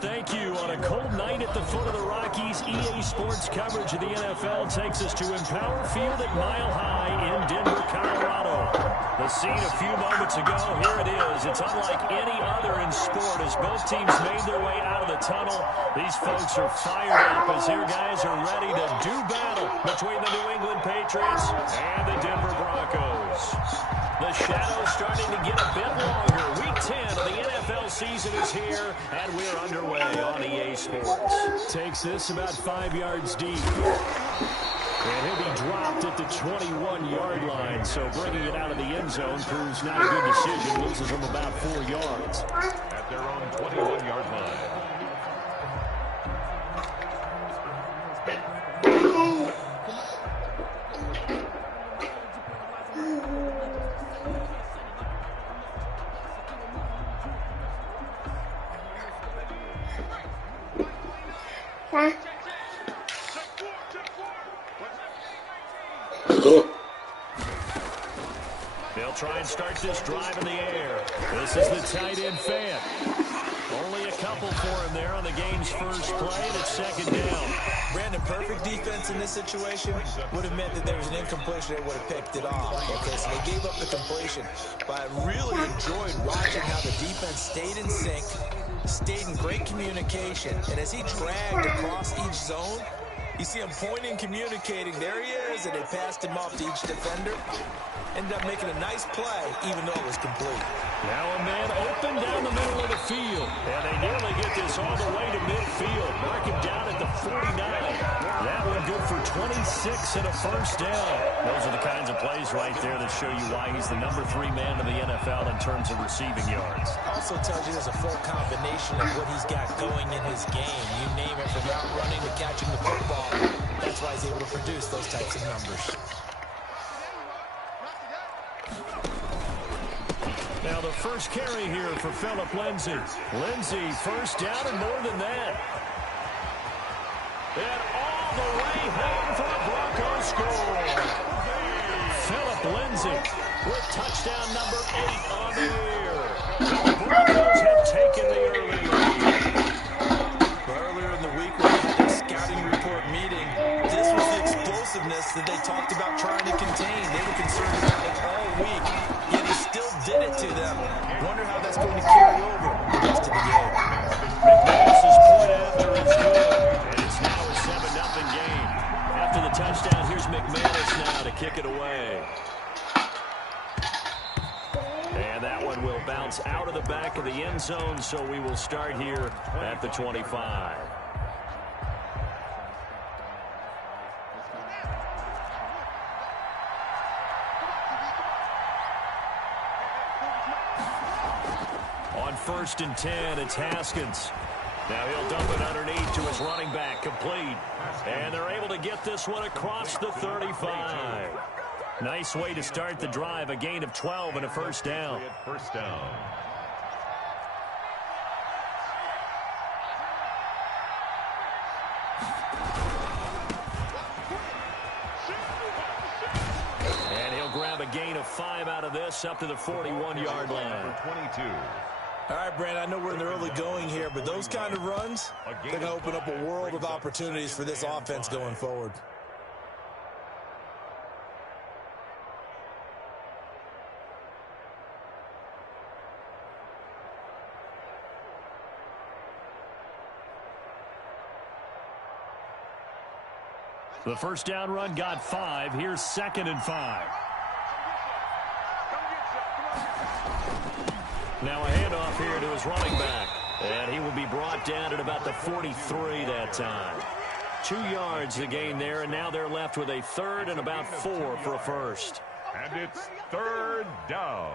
Thank you. On a cold night at the foot of the Rockies, EA Sports coverage of the NFL takes us to Empower Field at Mile High in Denver, Colorado. The scene a few moments ago, here it is. It's unlike any other in sport as both teams made their way out of the tunnel. These folks are fired up as their guys are ready to do battle between the New England Patriots and the Denver Broncos. The shadow's starting to get a bit longer. Week 10 of the NFL season is here, and we're underway on EA Sports. Takes this about 5 yards deep. And he'll be dropped at the 21-yard line, so bringing it out of the end zone proves not a good decision. Loses them about 4 yards. At their own 21-yard line. They'll try and start this drive in the air. This is the tight end fan. Only a couple for him there on the game's first play, and it's second down. Brandon, perfect defense in this situation would have meant that there was an incompletion that would have picked it off. Okay, so they gave up the completion. But I really enjoyed watching how the defense stayed in sync, stayed in great communication, and as he dragged across each zone, you see him pointing, communicating. There he is, and they passed him off to each defender. Ended up making a nice play, even though it was complete. Now a man open down the middle of the field. And they nearly get this all the way to midfield. Mark him down at the 49. That one good for 26 and a first down. Those are the kinds of plays right there that show you why he's the number 3 man in the NFL in terms of receiving yards. Also tells you there's a full combination of what he's got going in his game. You name it, from route running to catching the football. That's why he's able to produce those types of numbers. Now the first carry here for Phillip Lindsay. Lindsay, first down and more than that. And all the way home for a Broncos score. Phillip Lindsay with touchdown number 8 on the year. The Broncos have taken the early lead. Earlier in the week when they had their scouting report meeting, this was the explosiveness that they talked about trying to contain. They were concerned about it all week. Did it to them. Wonder how that's going to carry over the rest of the game. McManus's point after is good, and it's now a 7-0 game. After the touchdown, here's McManus now to kick it away. And that one will bounce out of the back of the end zone, so we will start here at the 25. First and 10, it's Haskins. Now he'll dump it underneath to his running back, complete. And they're able to get this one across the 35. Nice way to start the drive, a gain of 12 and a first down. First down. And he'll grab a gain of 5 out of this, up to the 41-yard line. 22. All right, Brand, I know we're in the early going here, but those kind of runs, they're going to open up a world of opportunities for this offense going forward. The first down run got 5. Here's 2nd and 5. Now a handoff here to his running back. And he will be brought down at about the 43 that time. 2 yards the gain there, and now they're left with a 3rd and about 4 for a first. And it's 3rd down.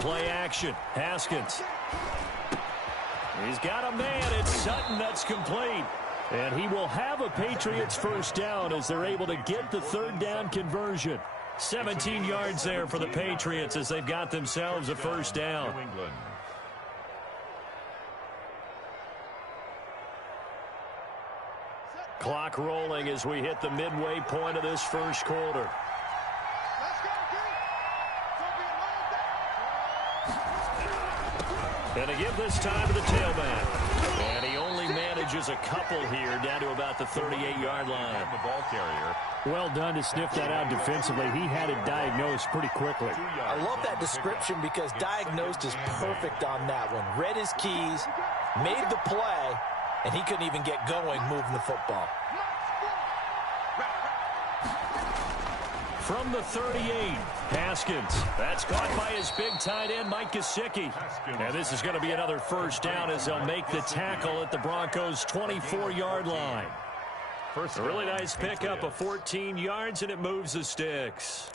Play action. Haskins. He's got a man. It's Sutton. That's complete. And he will have a Patriots first down as they're able to get the 3rd down conversion. 17 yards there for the Patriots as they've got themselves a first down. New England. Clock rolling as we hit the midway point of this first quarter. And to give this time to the tailback. And he only manages a couple here down to about the 38-yard line. The ball carrier. Well done to sniff that out defensively. He had it diagnosed pretty quickly. I love that description because diagnosed is perfect on that one. Read his keys, made the play, and he couldn't even get going moving the football. From the 38, Haskins. That's caught by his big tight end, Mike Gesicki. And this is going to be another first down as they'll make the tackle at the Broncos' 24-yard line. A really nice pickup of 14 yards, and it moves the sticks.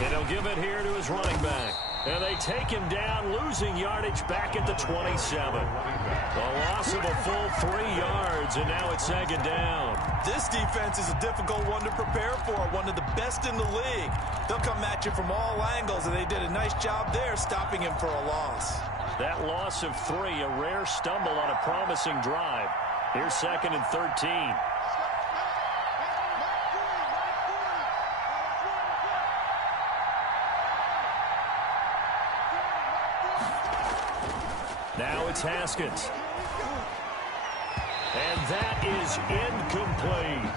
And he'll give it here to his running back. And they take him down, losing yardage back at the 27. A loss of a full 3 yards, and now it's second down. This defense is a difficult one to prepare for, one of the best in the league. They'll come at you from all angles, and they did a nice job there stopping him for a loss. That loss of 3, a rare stumble on a promising drive. Here's second and 13. Now it's Haskins. And that is incomplete.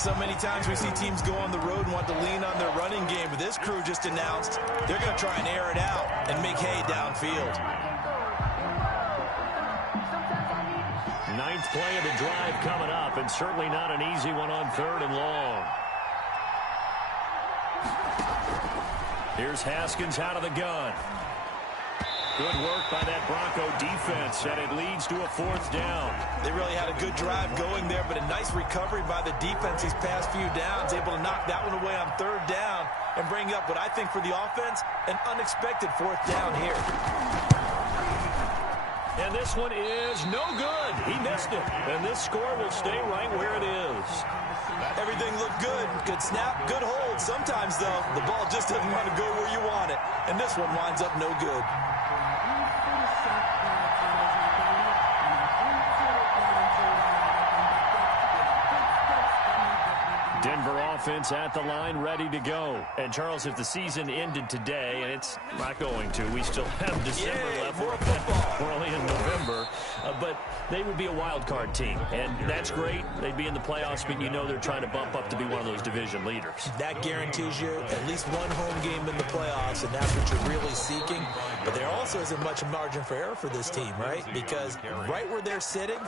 So many times we see teams go on the road and want to lean on their running game, but this crew just announced they're going to try and air it out and make hay downfield. Ninth play of the drive coming up, and certainly not an easy one on 3rd and long. Here's Haskins out of the gun. Good work by that Bronco defense, and it leads to a 4th down. They really had a good drive going there, but a nice recovery by the defense these past few downs, able to knock that one away on 3rd down and bring up what I think for the offense, an unexpected 4th down here. And this one is no good. He missed it, and this score will stay right where it is. Everything looked good. Good snap, good hold. Sometimes, though, the ball just doesn't want to go where you want it, and this one winds up no good. Denver offense at the line, ready to go. And, Charles, if the season ended today, and it's not going to, we still have December left. We're only in November. But they would be a wild card team, and that's great. They'd be in the playoffs, but you know they're trying to bump up to be one of those division leaders. That guarantees you at least one home game in the playoffs, and that's what you're really seeking. But there also isn't much margin for error for this team, right? Because right where they're sitting,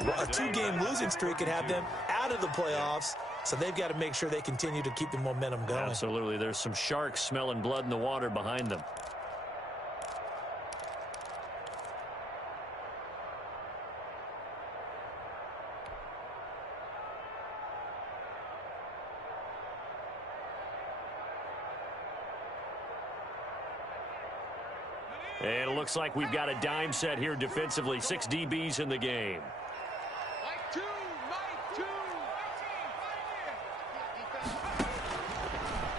a 2-game losing streak could have them out of the playoffs. So they've got to make sure they continue to keep the momentum going. Absolutely. There's some sharks smelling blood in the water behind them. And it looks like we've got a dime set here defensively. 6 DBs in the game.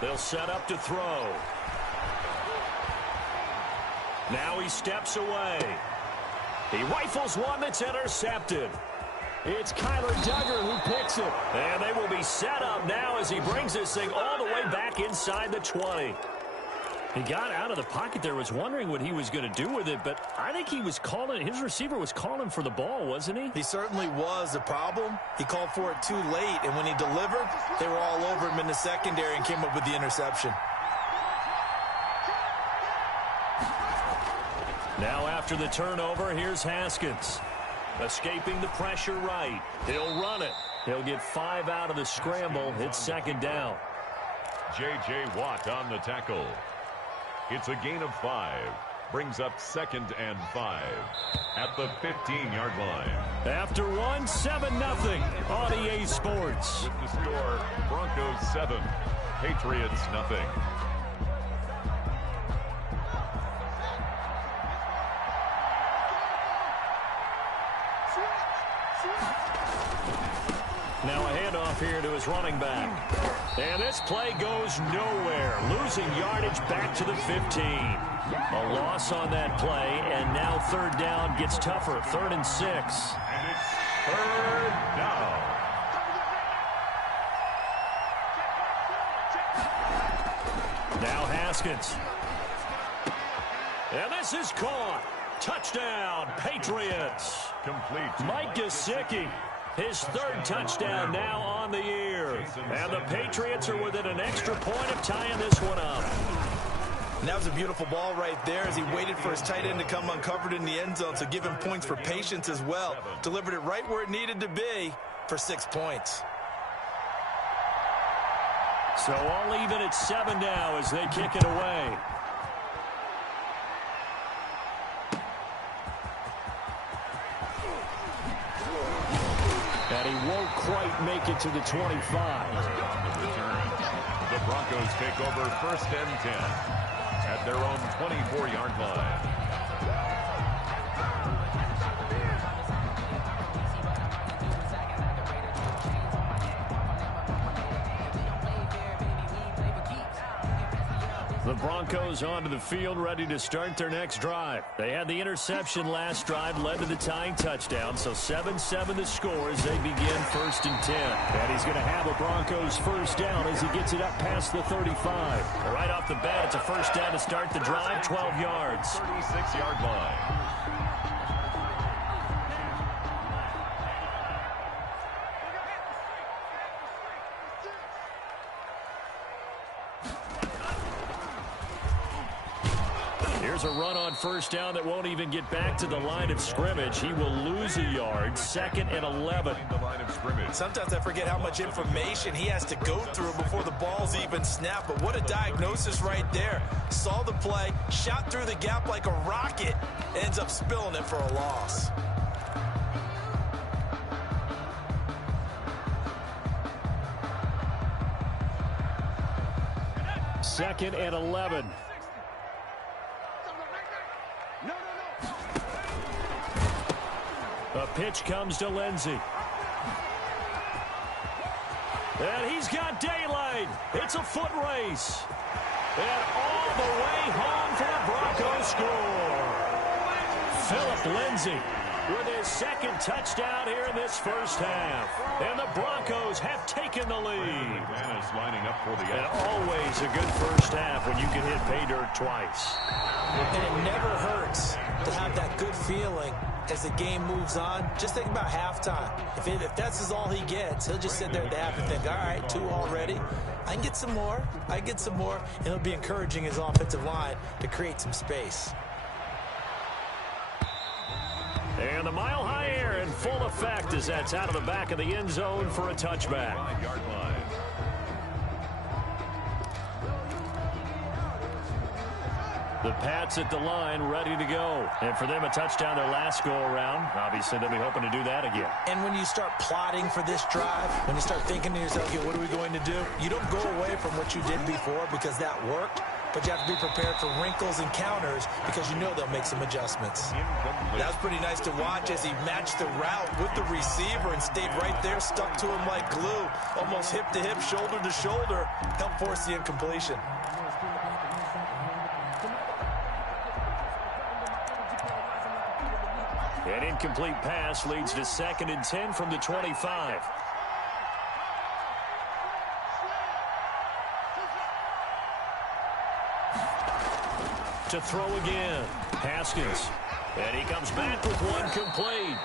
They'll set up to throw. Now he steps away. He rifles one that's intercepted. It's Kyler Duggar who picks it. And they will be set up now as he brings this thing all the way back inside the 20. He got out of the pocket there, was wondering what he was going to do with it, but I think he was calling, his receiver was calling for the ball, wasn't he? He certainly was. The problem, he called for it too late, and when he delivered, they were all over him in the secondary and came up with the interception. Now after the turnover, here's Haskins. Escaping the pressure right. He'll run it. He'll get 5 out of the scramble. It's second down. J.J. Watt on the tackle. It's a gain of 5. Brings up 2nd and 5 at the 15-yard line. After 7-0 on EA Sports. With the score, Broncos 7, Patriots 0. off here to his running back. And this play goes nowhere. Losing yardage back to the 15. A loss on that play, and now third down gets tougher. 3rd and 6. And it's third down. Now Haskins. And this is caught. Touchdown, Patriots. Complete. Mike Gesicki, his 3rd touchdown now on the year. And the Patriots are within an extra point of tying this one up. And that was a beautiful ball right there as he waited for his tight end to come uncovered in the end zone, so give him points for patience as well. Delivered it right where it needed to be for 6 points. So all even at 7 now as they kick it away. And he won't quite make it to the 25. On the return, the Broncos take over 1st and 10 at their own 24-yard line. The Broncos onto the field, ready to start their next drive. They had the interception last drive, led to the tying touchdown, so 7-7 the score as they begin 1st and 10. And he's going to have a Broncos first down as he gets it up past the 35. Right off the bat, it's a first down to start the drive, 12 yards. 36-yard line. Here's a run on first down that won't even get back to the line of scrimmage. He will lose a yard. 2nd and 11. The line of scrimmage. Sometimes I forget how much information he has to go through before the ball's even snapped. But what a diagnosis right there. Saw the play, shot through the gap like a rocket, ends up spilling it for a loss. Second and 11. A pitch comes to Lindsey. And he's got daylight. It's a foot race. And all the way home for the Broncos score. Philip Lindsey with his 2nd touchdown here in this first half. And the Broncos have taken the lead. Dennis lining up for the And always a good first half when you can hit pay dirt twice. And it never hurts to have that good feeling as the game moves on. Just think about halftime. If that's all he gets, he'll just sit there at the half and think, all right, 2 already. I can get some more. I get some more. And he'll be encouraging his offensive line to create some space. And the mile-high air in full effect as that's out of the back of the end zone for a touchback. 5-yard line. The Pats at the line, ready to go. And for them, a touchdown their last go-around. Obviously, they'll be hoping to do that again. And when you start plotting for this drive, when you start thinking to yourself, okay, what are we going to do? You don't go away from what you did before because that worked, but you have to be prepared for wrinkles and counters because you know they'll make some adjustments. That was pretty nice to watch as he matched the route with the receiver and stayed right there, stuck to him like glue, almost hip to hip, shoulder to shoulder, helped force the incompletion. An incomplete pass leads to 2nd and 10 from the 25. To throw again. Haskins. And he comes back with one complete.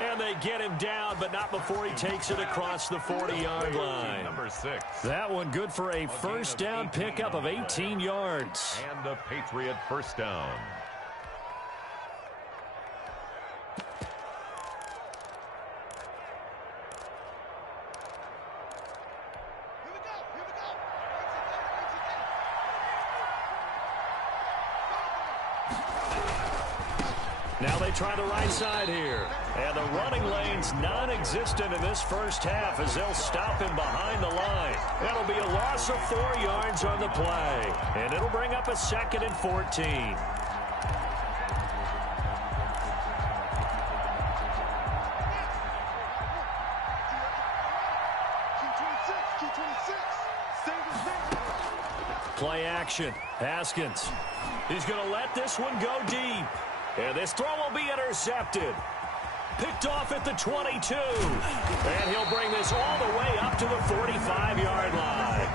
And they get him down, but not before he takes it across the 40-yard line. Number 6. That one good for a first down pickup of 18 yards. And a Patriot first down. Now they try the right side here. And the running lane's non-existent in this first half as they'll stop him behind the line. That'll be a loss of 4 yards on the play. And it'll bring up a 2nd and 14. action. Haskins. He's going to let this one go deep. And this throw will be intercepted. Picked off at the 22. And he'll bring this all the way up to the 45-yard line.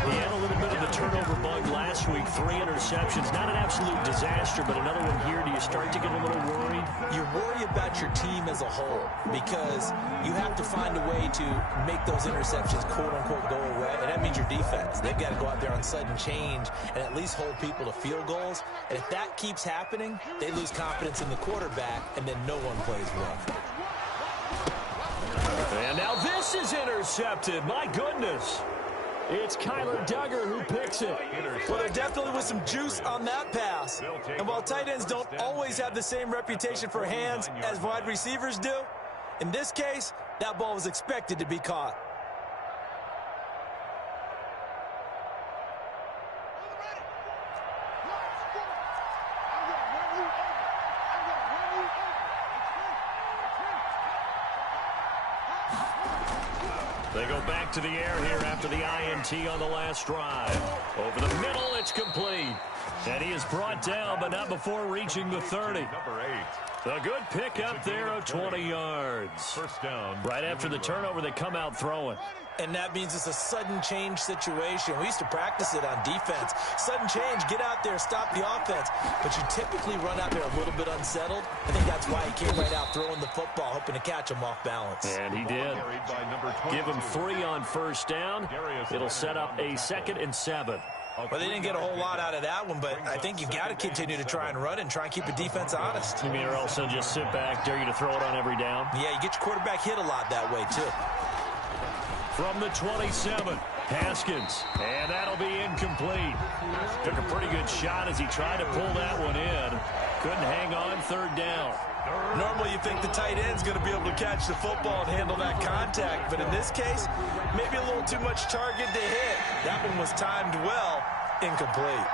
He had a little bit of the turnover bug last week. 3 interceptions. Not an absolute disaster, but another one here. Do you start to get a little worried? You worry about your team as a whole because you have to find a way to make those interceptions, quote-unquote, go away. And that means your defense. They've got to go out there on sudden change and at least hold people to field goals. And if that keeps happening, they lose confidence in the quarterback, and then no one plays well. And now this is intercepted. My goodness. It's Kyler Duggar who picks it. Well, there definitely was some juice on that pass. And while tight ends don't always have the same reputation for hands as wide receivers do, in this case, that ball was expected to be caught. They go back to the air here after the INT on the last drive. Over the middle, it's complete. And he is brought down, but not before reaching the 30. Number 8. A good pickup there of 20 yards. First down. Right after the turnover, they come out throwing. And that means it's a sudden change situation. We used to practice it on defense. Sudden change, get out there, stop the offense. But you typically run out there a little bit unsettled. I think that's why he came right out throwing the football, hoping to catch him off balance. And he did. Give him 3 on first down. It'll set up a 2nd and 7. Well, they didn't get a whole lot out of that one, but I think you've got to continue to try and run and try and keep the defense honest. You mean, or else they'll just sit back, dare you to throw it on every down? Yeah, you get your quarterback hit a lot that way, too. From the 27, Haskins, and that'll be incomplete. Took a pretty good shot as he tried to pull that one in. Couldn't hang on 3rd down. Normally you think the tight end's going to be able to catch the football and handle that contact, but in this case, maybe a little too much target to hit. That one was timed well, incomplete.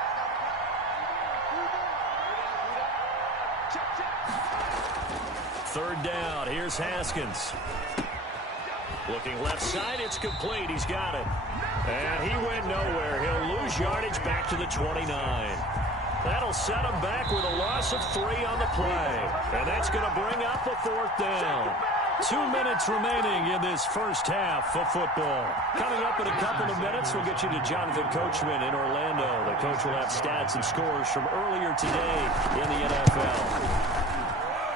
Third down, here's Haskins. Looking left side, it's complete. He's got it. And he went nowhere. He'll lose yardage back to the 29. That'll set him back with a loss of 3 on the play. And that's going to bring up a 4th down. 2 minutes remaining in this first half of football. Coming up in a couple of minutes, we'll get you to Jonathan Coachman in Orlando. The coach will have stats and scores from earlier today in the NFL.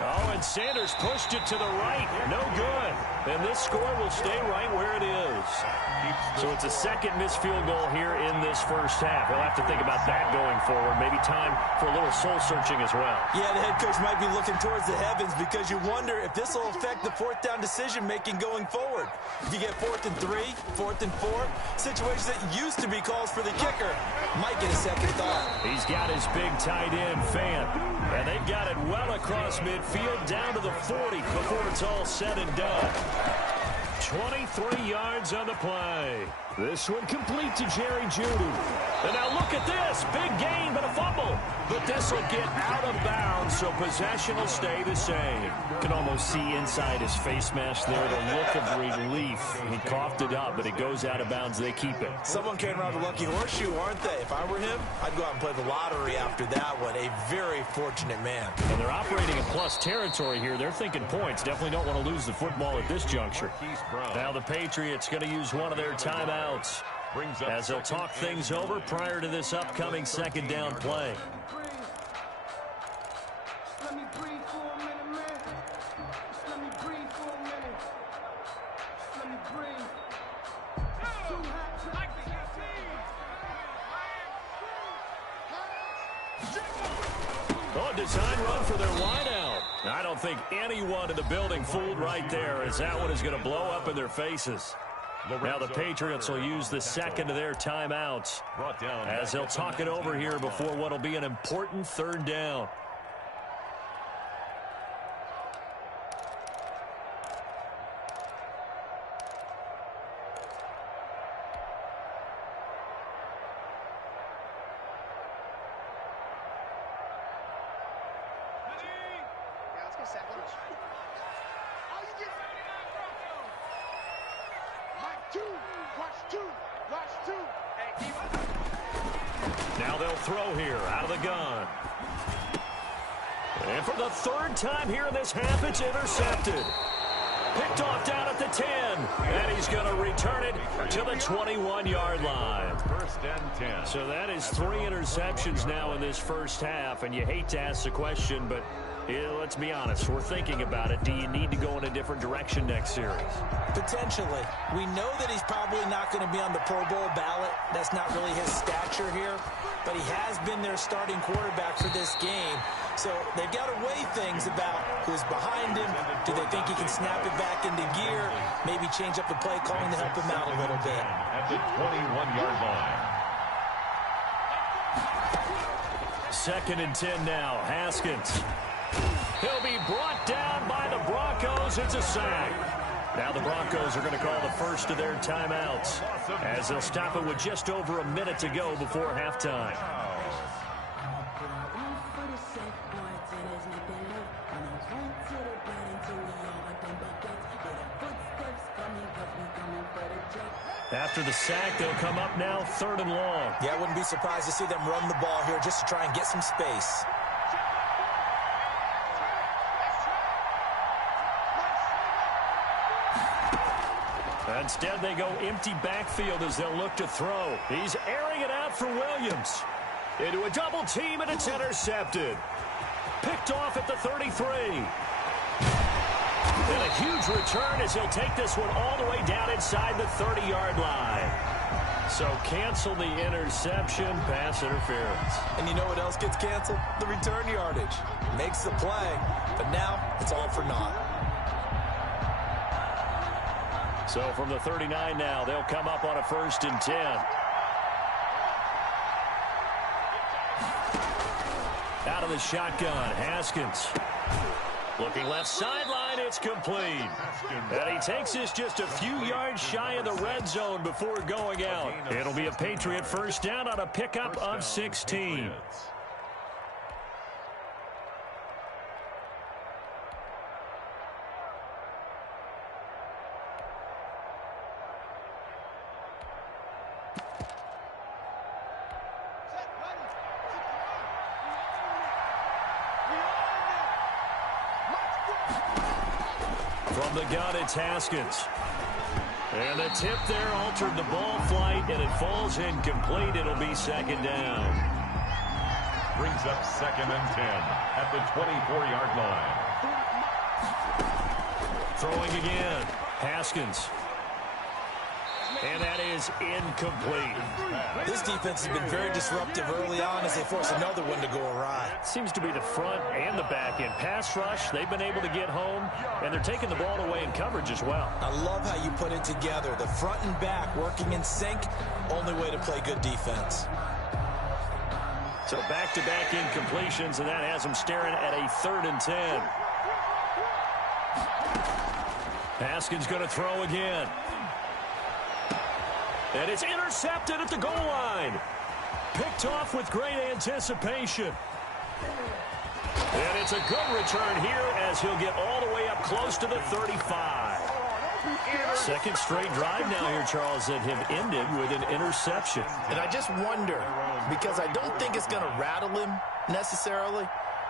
Oh, and Sanders pushed it to the right. No good. And this score will stay right where it is. So it's a 2nd missed field goal here in this first half. He'll have to think about that going forward. Maybe time for a little soul-searching as well. Yeah, the head coach might be looking towards the heavens because you wonder if this will affect the 4th down decision-making going forward. If you get 4th and 3, 4th and 4, situations that used to be calls for the kicker might get a second thought. He's got his big tight end, Fant. And they've got it well across midfield down to the 40 before it's all said and done. 23 yards on the play. This one complete to Jerry Jeudy. And now look at this. Big gain, but a fumble. But this will get out of bounds, so possession will stay the same. You can almost see inside his face mask there the look of relief. He coughed it up, but it goes out of bounds. They keep it. Someone came around the lucky horseshoe, aren't they? If I were him, I'd go out and play the lottery after that one. A very fortunate man. And they're operating in plus territory here. They're thinking points. Definitely don't want to lose the football at this juncture. Now the Patriots going to use one of their timeouts as they'll talk things over prior to this upcoming 2nd down play. Oh, design run for their wideout. I don't think anyone in the building fooled right there, as that one is going to blow up in their faces. Now the Patriots will use the 2nd of their timeouts as they'll talk it over here before what will be an important 3rd down. Now they'll throw here out of the gun. And for the third time here in this half, it's intercepted. Picked off down at the 10. And he's going to return it to the 21-yard line. First and 10. So that is 3 interceptions now in this first half. And you hate to ask the question, but let's be honest. We're thinking about it. Do you need to go in a different direction next series? Potentially. We know that he's probably not going to be on the Pro Bowl ballot. That's not really his stature here. But he has been their starting quarterback for this game. So they've got to weigh things about who's behind him. Do they think he can snap it back into gear? Maybe change up the play calling to help him out a little bit. At the 21-yard line. 2nd and 10 now. Haskins. He'll be brought down by the Broncos. It's a sack. Now the Broncos are going to call the first of their timeouts as they'll stop it with just over a minute to go before halftime. After the sack, they'll come up now 3rd and long. Yeah, I wouldn't be surprised to see them run the ball here just to try and get some space. Instead, they go empty backfield as they'll look to throw. He's airing it out for Williams. Into a double team, and it's intercepted. Picked off at the 33. And a huge return as he'll take this one all the way down inside the 30-yard line. So cancel the interception, pass interference. And you know what else gets canceled? The return yardage. Makes the play, but now it's all for naught. So from the 39 now, they'll come up on a 1st and 10. Out of the shotgun, Haskins. Looking left sideline, it's complete. And he takes this just a few yards shy of the red zone before going out. It'll be a Patriot first down on a pickup of 16. From the gun, it's Haskins. And the tip there altered the ball flight, and it falls incomplete. It'll be 2nd down. Brings up 2nd and 10 at the 24-yard line. Throwing again. Haskins. And that is incomplete. This defense has been very disruptive early on as they force another one to go awry. Seems to be the front and the back end. Pass rush, they've been able to get home, and they're taking the ball away in coverage as well. I love how you put it together. The front and back working in sync, only way to play good defense. So back-to-back incompletions, and that has them staring at a 3rd and 10. Haskins going to throw again. And it's intercepted at the goal line. Picked off with great anticipation. And it's a good return here as he'll get all the way up close to the 35. 2nd straight drive now here, Charles, that have ended with an interception. And I just wonder, because I don't think it's going to rattle him necessarily,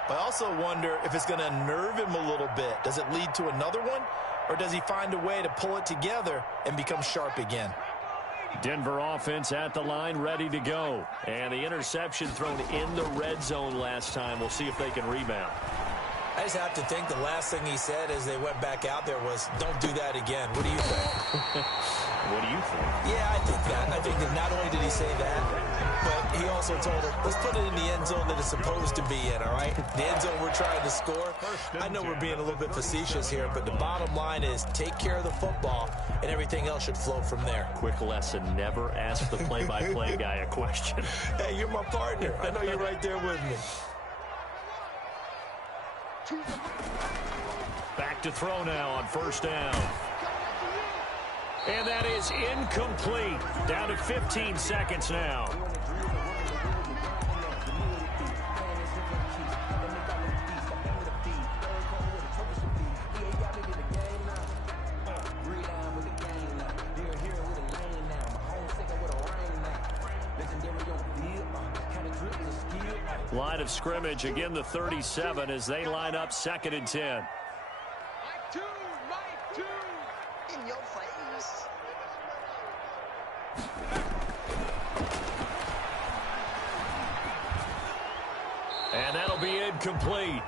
but I also wonder if it's going to unnerve him a little bit. Does it lead to another one, or does he find a way to pull it together and become sharp again? Denver offense at the line, ready to go. And the interception thrown in the red zone last time. We'll see if they can rebound. I just have to think the last thing he said as they went back out there was, don't do that again. What do you think? What do you think? Yeah, I think that. I think that not only did he say that, but he also told her, let's put it in the end zone that it's supposed to be in, all right? The end zone we're trying to score. I know we're being a little bit facetious here, but the bottom line is take care of the football, and everything else should flow from there. Quick lesson, never ask the play-by-play guy a question. Hey, you're my partner. I know you're right there with me. Back to throw now on 1st down. And that is incomplete. Down to 15 seconds now. Line of scrimmage, again the 37 as they line up 2nd and 10. In your face. And that'll be incomplete.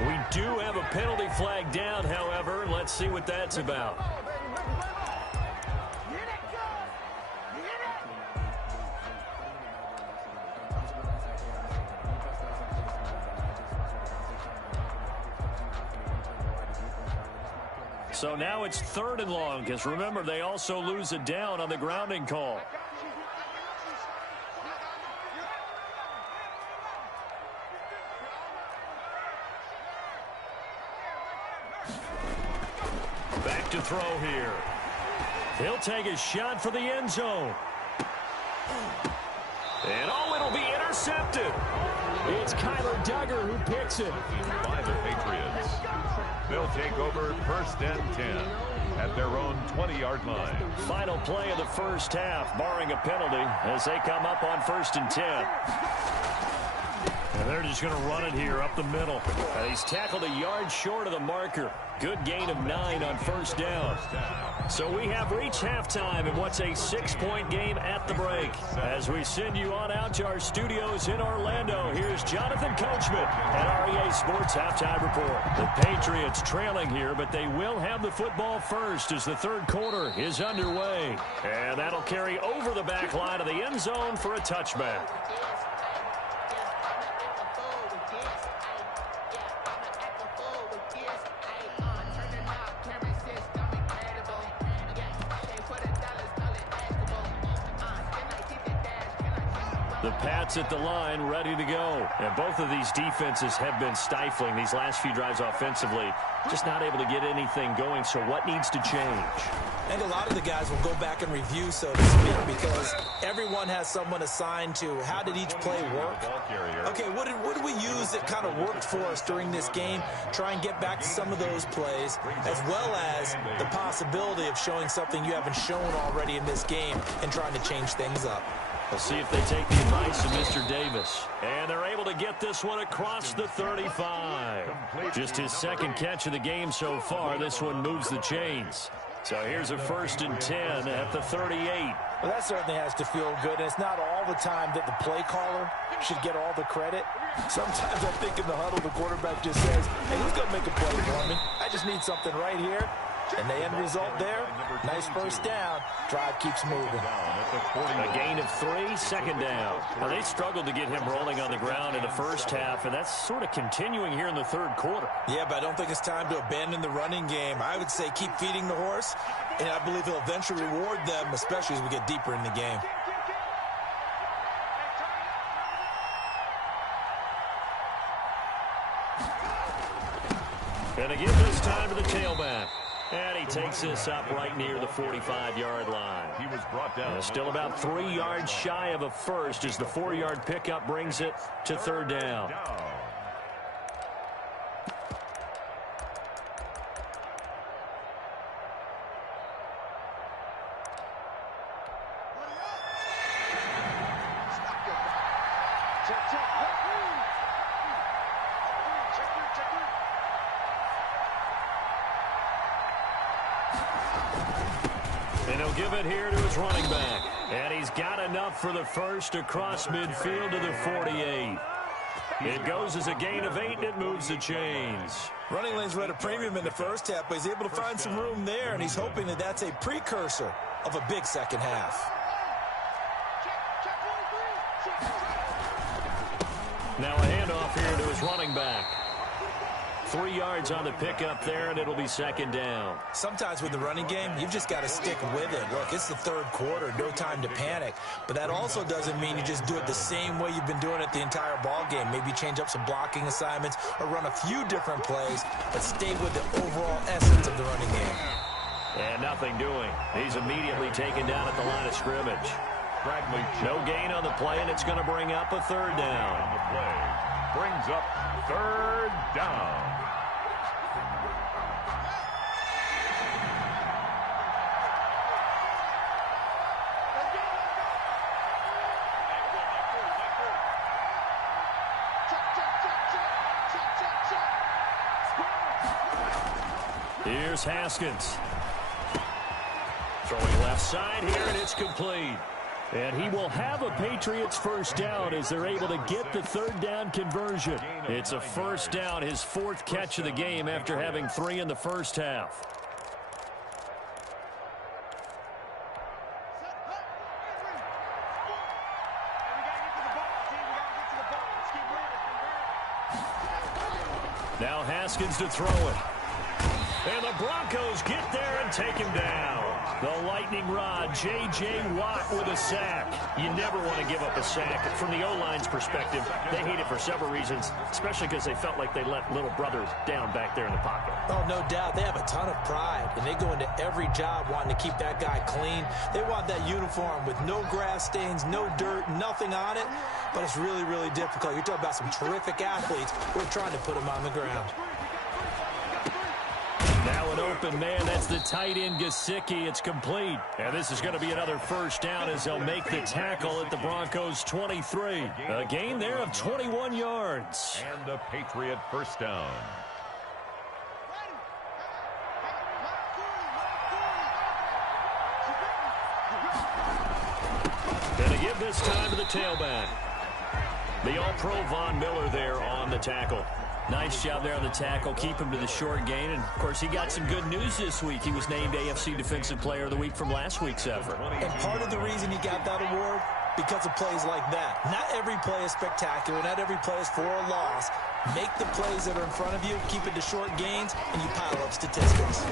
We do have a penalty flag down, however. Let's see what that's about. So now it's 3rd and long, because remember, they also lose a down on the grounding call. Back to throw here. He'll take a shot for the end zone. And it'll be intercepted. It's Kyler Duggar who picks it. By the Patriots. They'll take over 1st and 10 at their own 20-yard line. Final play of the first half, barring a penalty, as they come up on 1st and 10. And they're just going to run it here up the middle. He's tackled a yard short of the marker. Good gain of 9 on 1st down. So we have reached halftime in what's a 6-point game at the break. As we send you on out to our studios in Orlando, here's Jonathan Coachman at REA Sports Halftime Report. The Patriots trailing here, but they will have the football first as the 3rd quarter is underway. And that'll carry over the back line of the end zone for a touchback. The Pats at the line, ready to go. And both of these defenses have been stifling these last few drives offensively. Just not able to get anything going, so what needs to change? I think a lot of the guys will go back and review, so to speak, because everyone has someone assigned to how did each play work. Okay, what did we use that kind of worked for us during this game? Try and get back to some of those plays, as well as the possibility of showing something you haven't shown already in this game and trying to change things up. We'll see if they take the advice of Mr. Davis. And they're able to get this one across the 35. Just his 2nd catch of the game so far. This one moves the chains. So here's a 1st and 10 at the 38. Well, that certainly has to feel good. And it's not all the time that the play caller should get all the credit. Sometimes I think in the huddle, the quarterback just says, hey, who's going to make a play for me? I just need something right here. And the end result there, nice 1st down. Drive keeps moving. A gain of 3, 2nd down. Now, they struggled to get him rolling on the ground in the first half, and that's sort of continuing here in the 3rd quarter. Yeah, but I don't think it's time to abandon the running game. I would say keep feeding the horse, and I believe he'll eventually reward them, especially as we get deeper in the game. And again this time to the tailback. And he takes this up right near the 45-yard line. He was brought down. Still about 3 yards shy of a first as the 4-yard pickup brings it to 3rd down. And he'll give it here to his running back. And he's got enough for the first across midfield to the 48. It goes as a gain of 8, and it moves the chains. Running lanes were at a premium in the first half, but he's able to find some room there, and he's hoping that that's a precursor of a big second half. Now a handoff here to his running back. 3 yards on the pickup there, and it'll be 2nd down. Sometimes with the running game, you've just got to stick with it. Look, it's the 3rd quarter, no time to panic. But that also doesn't mean you just do it the same way you've been doing it the entire ball game. Maybe change up some blocking assignments or run a few different plays, but stay with the overall essence of the running game. And nothing doing. He's immediately taken down at the line of scrimmage. No gain on the play, and it's going to bring up a 3rd down. On the play brings up 3rd down. Here's Haskins. Throwing left side here, and it's complete. And he will have a Patriots first down as they're able to get the third down conversion. It's a first down, his fourth catch of the game after having 3 in the first half. Now Haskins to throw it. And the Broncos get there and take him down. The lightning rod, J.J. Watt with a sack. You never want to give up a sack. From the O-line's perspective, they hate it for several reasons, especially because they felt like they let little brother down back there in the pocket. Oh, no doubt. They have a ton of pride, and they go into every job wanting to keep that guy clean. They want that uniform with no grass stains, no dirt, nothing on it, but it's really, really difficult. You're talking about some terrific athletes who are trying to put him on the ground. Now an open man, that's the tight end Gesicki. It's complete. And this is going to be another first down as they'll make the tackle at the Broncos 23. A gain there of 21 yards. And a Patriot first down. Going to give this time to the tailback. The All-Pro Von Miller there on the tackle. Nice job there on the tackle. Keep him to the short gain. And, of course, he got some good news this week. He was named AFC Defensive Player of the Week from last week's effort. And part of the reason he got that award, because of plays like that. Not every play is spectacular. Not every play is for a loss. Make the plays that are in front of you, keep it to short gains, and you pile up statistics.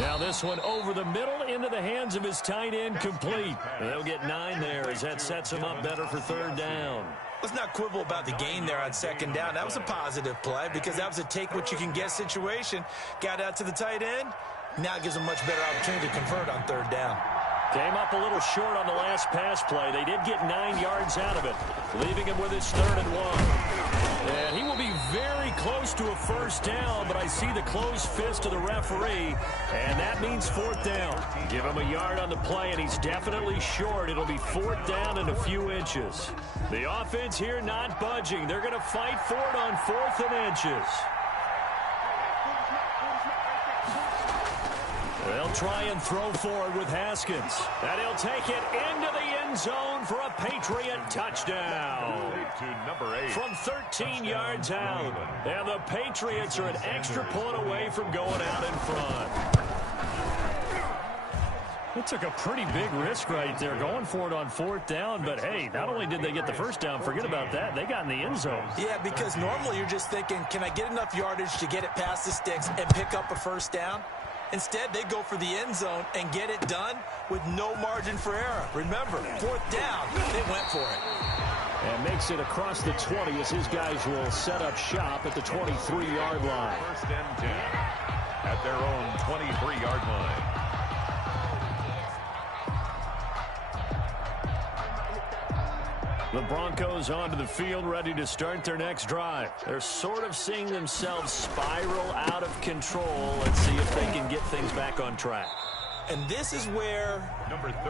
Now this one over the middle into the hands of his tight end, complete. And they'll get 9 there as that sets him up better for third down. Let's not quibble about the gain there on second down. That was a positive play because that was a take-what-you-can-get situation. Got out to the tight end. Now it gives him much better opportunity to convert on third down. Came up a little short on the last pass play. They did get 9 yards out of it, leaving him with his 3rd and 1. And he will be very close to a first down, but I see the closed fist of the referee, and that means 4th down. Give him a yard on the play, and he's definitely short. It'll be 4th down and a few inches. The offense here not budging. They're going to fight for it on 4th and inches. They'll try and throw forward with Haskins. And he'll take it into the end zone for a Patriot touchdown. To number 8. From 13 yards out. And the Patriots are an extra point away from going out in front. They took a pretty big risk right there, going for it on 4th down. But, hey, not only did they get the first down, forget about that, they got in the end zone. Yeah, because normally you're just thinking, can I get enough yardage to get it past the sticks and pick up a first down? Instead, they go for the end zone and get it done with no margin for error. Remember, 4th down, they went for it. And makes it across the 20 as his guys will set up shop at the 23-yard line. 1st and 10 at their own 23-yard line. The Broncos onto the field, ready to start their next drive. They're sort of seeing themselves spiral out of control. Let's see if they can get things back on track. And this is where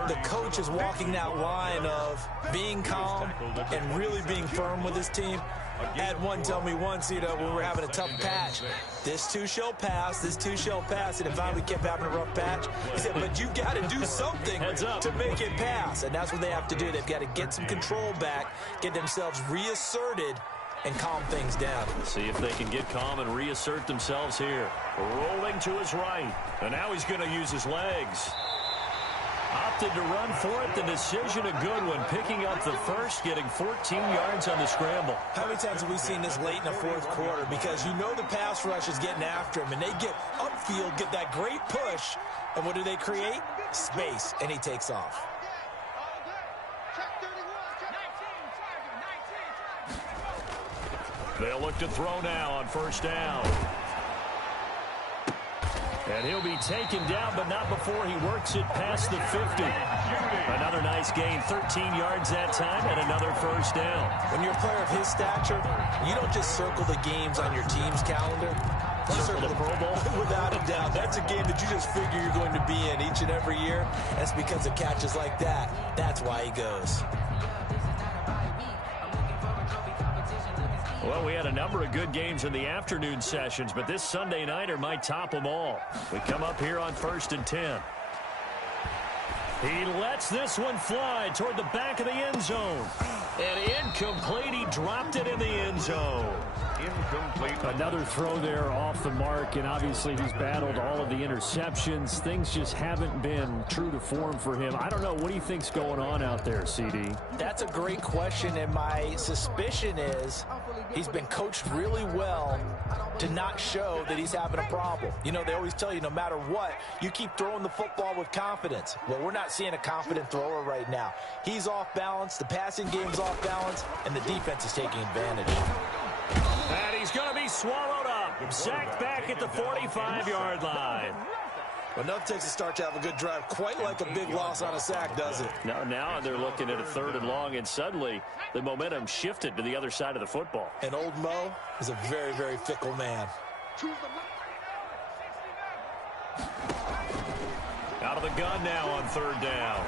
the coach is walking that line of being calm and really being firm with his team. I had one tell me once, when we were having a tough patch, this too shall pass, this too shall pass. And if we kept having a rough patch, he said, but you got to do something to make it pass. And that's what they have to do. They've got to get some control back, get themselves reasserted, and calm things down. See if they can get calm and reassert themselves here. Rolling to his right. And now he's going to use his legs. Opted to run for it. The decision a good one. Picking up the first, getting 14 yards on the scramble. How many times have we seen this late in the 4th quarter? Because you know the pass rush is getting after him, and they get upfield, get that great push. And what do they create? Space, and he takes off. They'll look to throw now on 1st down. And he'll be taken down, but not before he works it past the 50. Another nice gain, 13 yards that time, and another 1st down. When you're a player of his stature, you don't just circle the games on your team's calendar. You circle the Pro Bowl. Without a doubt. That's a game that you just figure you're going to be in each and every year. That's because of catches like that. That's why he goes. Well, we had a number of good games in the afternoon sessions, but this Sunday nighter might top them all. We come up here on 1st and 10. He lets this one fly toward the back of the end zone. And incomplete. He dropped it in the end zone. Incomplete. Another throw there off the mark, and obviously he's battled all of the interceptions. Things just haven't been true to form for him. I don't know. What do you think's going on out there, CD? That's a great question, and my suspicion is he's been coached really well to not show that he's having a problem. You know, they always tell you no matter what, you keep throwing the football with confidence. Well, we're not seeing a confident thrower right now. He's off balance, the passing game's off balance, and the defense is taking advantage. And he's going to be swallowed up. Sacked back at the 45-yard line. Well, nothing takes a start to have a good drive, quite like a big loss on a sack, does it? Now they're looking at a 3rd and long, and suddenly the momentum shifted to the other side of the football. And old Mo is a very, very fickle man. Out of the gun now on 3rd down.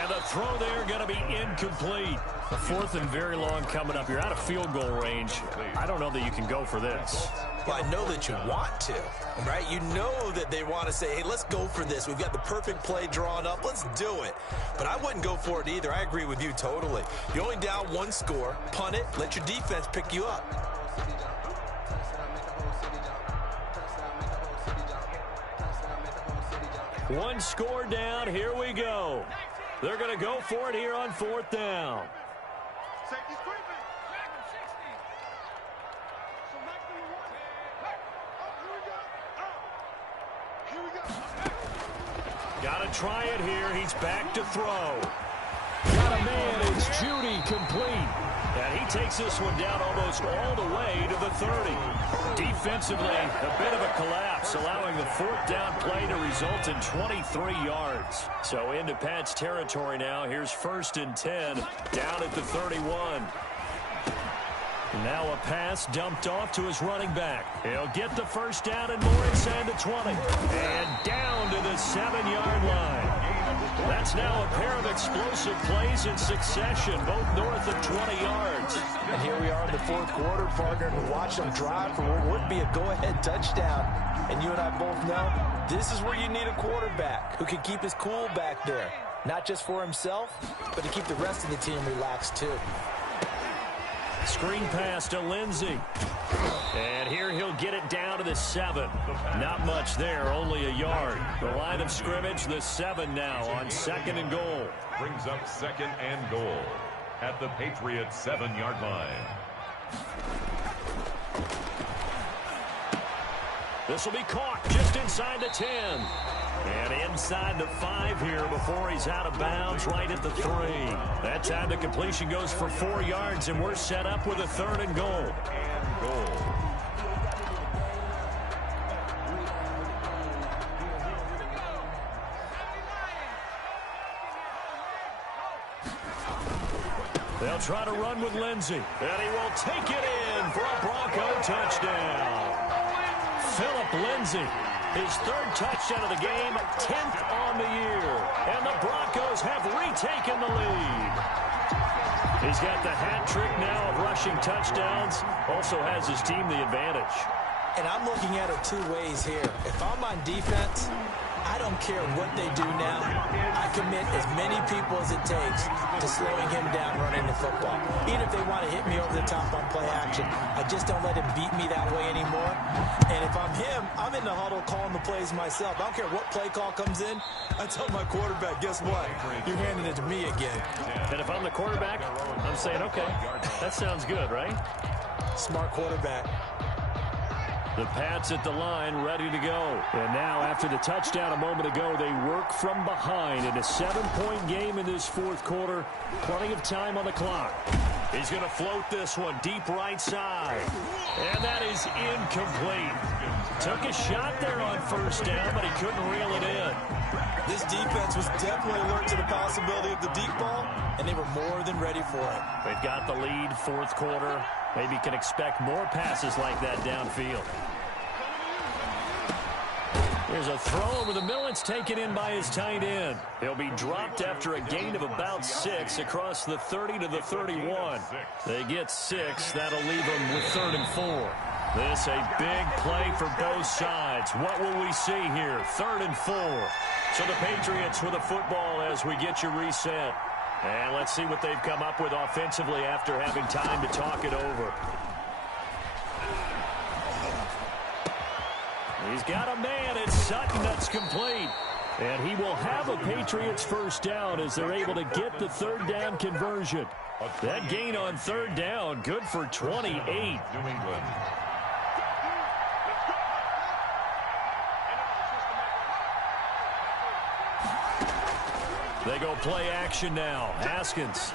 And the throw there going to be incomplete. A 4th and very long coming up. You're out of field goal range. I don't know that you can go for this. Well, I know that you want to, right? You know that they want to say, hey, let's go for this. We've got the perfect play drawn up. Let's do it. But I wouldn't go for it either. I agree with you totally. You're only down 1 score. Punt it. Let your defense pick you up. One score down. Here we go. They're going to go for it here on 4th down. Got to try it here. He's back to throw. Got a man. It's Judy, complete. And he takes this one down almost all the way to the 30. Defensively, a bit of a collapse, allowing the 4th down play to result in 23 yards. So into Pat's territory now. Here's 1st and 10, down at the 31. Now a pass dumped off to his running back. He'll get the 1st down and more inside the 20. And down to the 7-yard line. That's now a pair of explosive plays in succession, both north of 20 yards. And here we are in the 4th quarter, partner, and watch them drive for what would be a go-ahead touchdown. And you and I both know this is where you need a quarterback who can keep his cool back there. Not just for himself, but to keep the rest of the team relaxed too. Screen pass to Lindsey. And here he'll get it down to the 7. Not much there, only a yard. The line of scrimmage, the 7 now on 2nd and goal. Brings up 2nd and goal at the Patriots 7-yard line. This will be caught just inside the 10. And inside the 5 here before he's out of bounds right at the 3. That time the completion goes for 4 yards, and we're set up with a 3rd and goal. They'll try to run with Lindsey, and he will take it in for a Bronco touchdown. Philip Lindsey, his 3rd touchdown of the game, 10th on the year. And the Broncos have retaken the lead. He's got the hat trick now of rushing touchdowns. Also has his team the advantage. And I'm looking at it 2 ways here. If I'm on defense, I don't care what they do now. I commit as many people as it takes to slowing him down running the football. Even if they want to hit me over the top on play action, I just don't let him beat me that way anymore. And if I'm him, I'm in the huddle calling the plays myself. I don't care what play call comes in. I tell my quarterback, guess what? You're handing it to me again. And if I'm the quarterback, I'm saying, okay, that sounds good, right? Smart quarterback. The Pats at the line, ready to go. And now, after the touchdown a moment ago, they work from behind in a 7-point game in this 4th quarter. Plenty of time on the clock. He's going to float this one deep right side. And that is incomplete. Took a shot there on 1st down, but he couldn't reel it in. This defense was definitely alert to the possibility of the deep ball, and they were more than ready for it. They've got the lead, 4th quarter. Maybe can expect more passes like that downfield. Here's a throw over the middle. It's taken in by his tight end. He'll be dropped after a gain of about 6 across the 30 to the 31. They get 6. That'll leave them with 3rd and 4. This a big play for both sides. What will we see here? 3rd and 4. So the Patriots with a football as we get you reset. And let's see what they've come up with offensively after having time to talk it over. He's got a man. It's Sutton that's complete. And he will have a Patriots first down as they're able to get the 3rd down conversion. That gain on 3rd down, good for 28. New England. They go play action now. Haskins.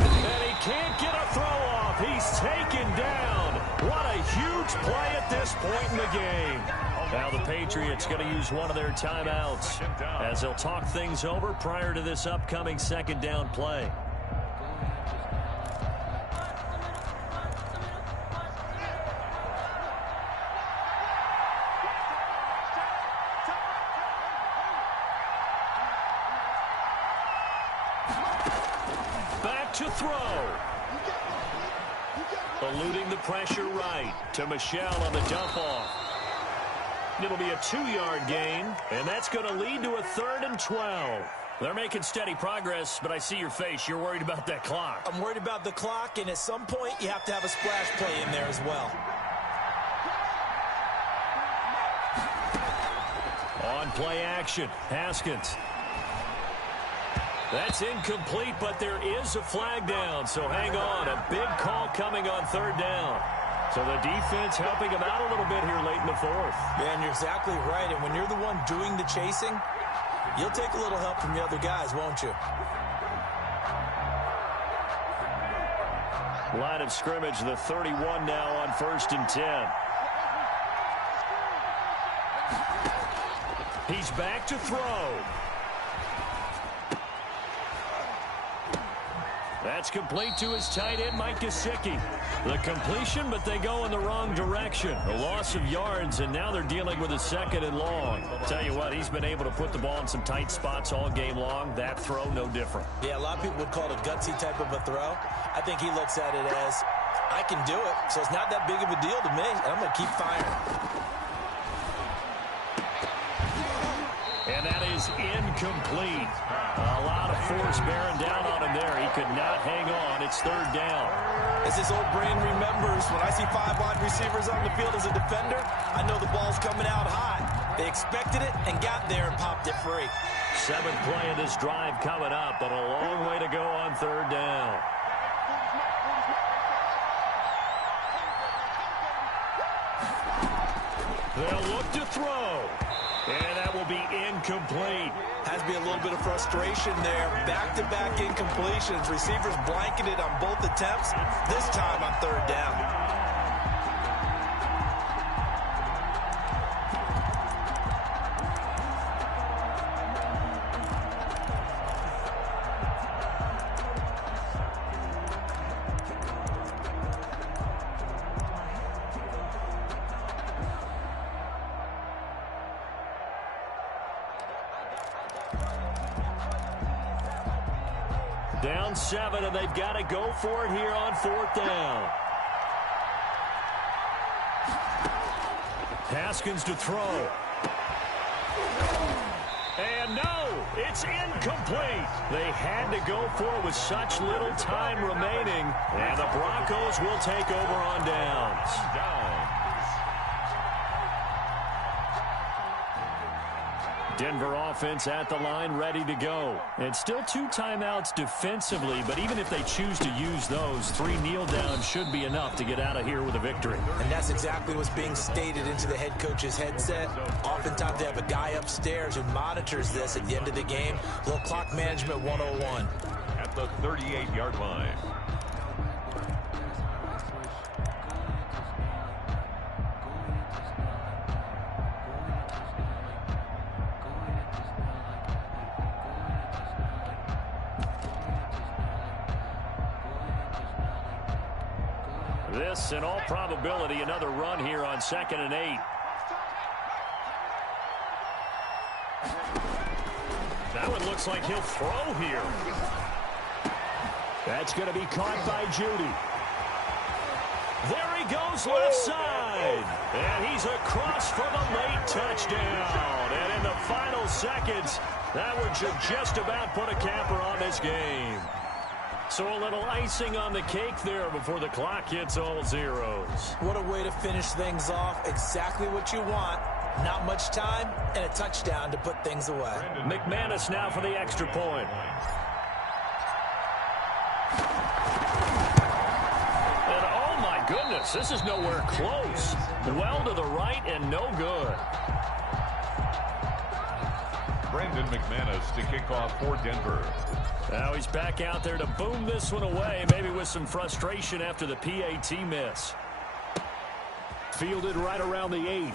And he can't get a throw off. He's taken down. What a huge play at this point in the game. Now the Patriots going to use one of their timeouts as they'll talk things over prior to this upcoming 2nd down play. Back to throw. Eluding the pressure right to Michelle on the dump off. It'll be a 2-yard gain, and that's going to lead to a 3rd and 12. They're making steady progress, but I see your face. You're worried about that clock. I'm worried about the clock, and at some point, you have to have a splash play in there as well. On play action, Haskins. That's incomplete, but there is a flag down, so hang on. A big call coming on 3rd down. So the defense helping him out a little bit here late in the 4th. Yeah, and you're exactly right. And when you're the one doing the chasing, you'll take a little help from the other guys, won't you? Line of scrimmage, the 31 now on 1st and 10. He's back to throw. That's complete to his tight end, Mike Gesicki. The completion, but they go in the wrong direction. A loss of yards, and now they're dealing with a 2nd and long. Tell you what, he's been able to put the ball in some tight spots all game long. That throw, no different. Yeah, a lot of people would call it a gutsy type of a throw. I think he looks at it as, I can do it, so it's not that big of a deal to me, and I'm going to keep firing. And that is incomplete. A lot of force bearing down on him there. He could not hang on. It's 3rd down. As his old brain remembers, when I see 5 wide receivers on the field as a defender, I know the ball's coming out hot. They expected it and got there and popped it free. 7th play of this drive coming up, but a long way to go on 3rd down. They'll look to throw. And that will be incomplete. Has to be a little bit of frustration there. Back-to-back incompletions. Receivers blanketed on both attempts. This time on 3rd down. Down 7, and they've got to go for it here on 4th down. Haskins to throw. And no, it's incomplete. They had to go for it with such little time remaining. And the Broncos will take over on downs. Denver offense at the line, ready to go. And still 2 timeouts defensively, but even if they choose to use those, 3 kneel downs should be enough to get out of here with a victory. And that's exactly what's being stated into the head coach's headset. Oftentimes they have a guy upstairs who monitors this at the end of the game. Little clock management 101. At the 38-yard line. This, in all probability, another run here on 2nd and 8. looks like he'll throw here. That's going to be caught by Judy. There he goes left side. And he's across for the late touchdown. And in the final seconds, that would just about put a capper on this game. So a little icing on the cake there before the clock hits all zeros. What a way to finish things off. Exactly what you want. Not much time and a touchdown to put things away. McManus now for the extra point. And oh my goodness, this is nowhere close. Well to the right and no good. Brandon McManus to kick off for Denver. Now he's back out there to boom this one away, maybe with some frustration after the PAT miss. Fielded right around the 8.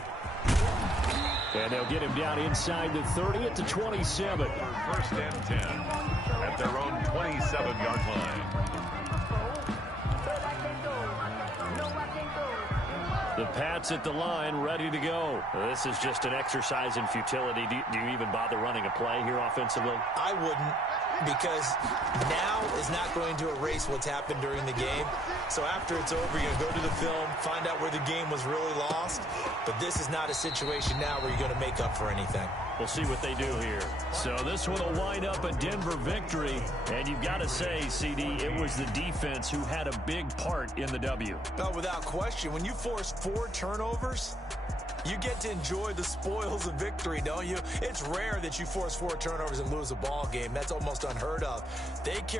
And they'll get him down inside the 30 at the 27. First and 10 at their own 27-yard line. The Pats at the line, ready to go. This is just an exercise in futility. Do you even bother running a play here offensively? I wouldn't, because now is not going to erase what's happened during the game. So after it's over, you're going to go to the film, find out where the game was really lost. But this is not a situation now where you're going to make up for anything. We'll see what they do here. So this one will wind up a Denver victory. And you've got to say, CD, it was the defense who had a big part in the W. Oh, without question. When you force 4 turnovers, you get to enjoy the spoils of victory, don't you? It's rare that you force 4 turnovers and lose a ball game. That's almost unheard of. They carry